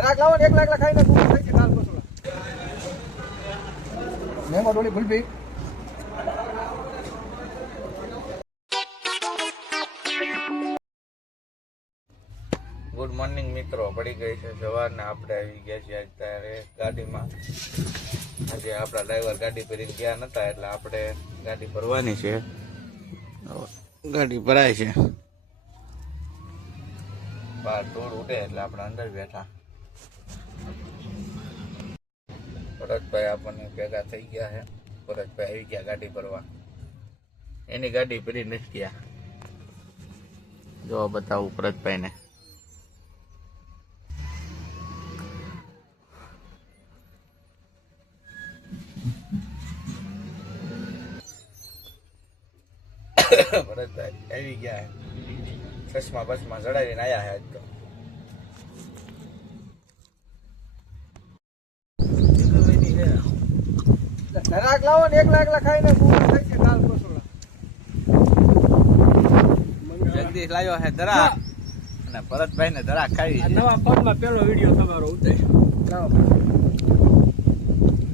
ઘરાક લાવો ને 1 લાખ ખાઈને પૂરું થઈ ગયું કાલ પસોલા મેંગો ડોલી ગુલબી ગુડ મોર્નિંગ મિત્રો, પડી ગઈ છે સવાર ને આપણે આવી ગયા છીએ અત્યારે ગાડીમાં. આજે આપણા ડ્રાઈવર ગાડી ભરીને ગયા નતા એટલે આપણે ગાડી ભરવાની છે. ગાડી ભરાય છે, બહાર ટોળ ઉઠે એટલે આપણે અંદર બેઠા. ભરતભાઈ આપણને ભેગા થઈ ગયા છે. ભરતભાઈ આવી ગયા ગાડી ભરવા. એની ગાડી ભરી નથી ગયા. જો બતાવું ભરતભાઈને. ભરતભાઈ આવી ગયા, ચશ્મા બસમાં ચડાવીને આવ્યા છે. આજ તો ઘરાક લાવો ને 1 લાખ ખાઈને પૂરું થઈ ગયું કાલ પસોલા જગદીશ લાવ્યો છે ધરાક અને ભરતભાઈ ને ધરાક ખાવી. નવા ફોનમાં પેલો વિડીયો તમારો ઉતરે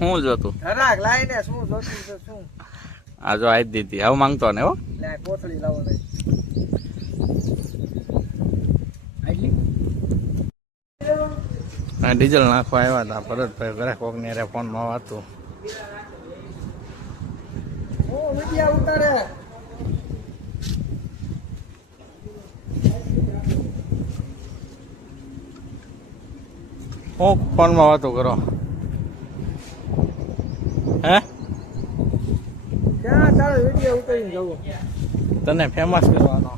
હું જોતું ઘરાક લાઈને શું જોતું છે શું આ જો આજ દીધી હવે માંગતો ને. હો લે કોથળી લાવો ને ડીઝલ નાખવા આવ્યા હતા ભરતભાઈ. ઘરે કોક ને ફોન માં વાતું વિડિયા ઉતારે. હું ફોન માં વાતો કરો હે? ક્યાં ચાલે વિડિયો ઉતારીને જવો? તને ફેમસ કરવાનો.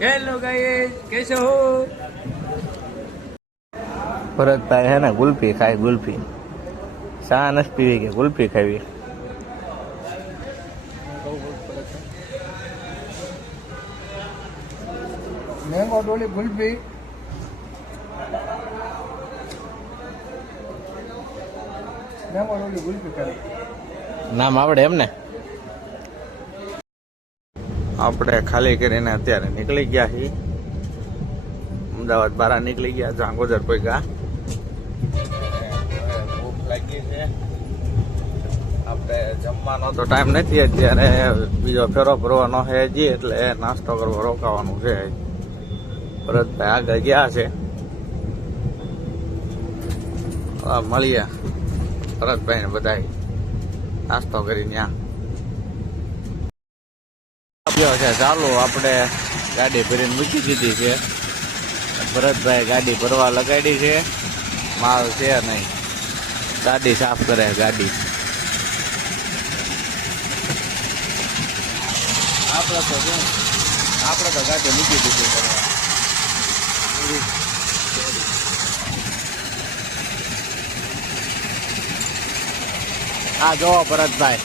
हेलो गाइस, कैसे हो? ભરતભાઈ હે ને ગુલ્ફી ખાય. ગુલ્ફી ચા નથી પીવી કે ગુલ્ફી ખાવી? મેંગો ડોલી ગુલબી મેંગો ડોલી ગુલબી કરે. નામ આવડે એમ ને? આપણે ખાલી કરીને અત્યારે નીકળી ગયા છીએ. અમદાવાદ બહાર નીકળી ગયા, જાંગોદર પહોંચ્યા. ભૂખ લાગી છે. આપણે જમવાનો તો ટાઈમ નથી અત્યારે, બીજો ફેરો ભરવાનો છે હજી, એટલે નાસ્તો કરવા રોકાવાનું છે. ભરતભાઈ આગળ ગયા છે. મળીએ ભરતભાઈ ને બધા નાસ્તો કરી ત્યાં છે. ચાલો આપણે ગાડી ભરીને મૂકી દીધી છે. ભરતભાઈ ગાડી ભરવા લગાડી છે. માલ છે નહીં, ગાડી સાફ કરે. ગાડી આપણે તો ગાડી મૂકી દીધી ભરવા. હા જોવો ભરતભાઈ,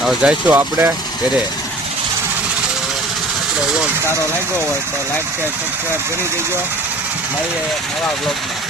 હવે જઈશું આપણે ઘરે. આપણો વ્લોગ સારો લાગ્યો હોય તો લાઈક શેર સબસ્ક્રાઈબ કરી દેજો. મળીએ નવા વ્લોગમાં.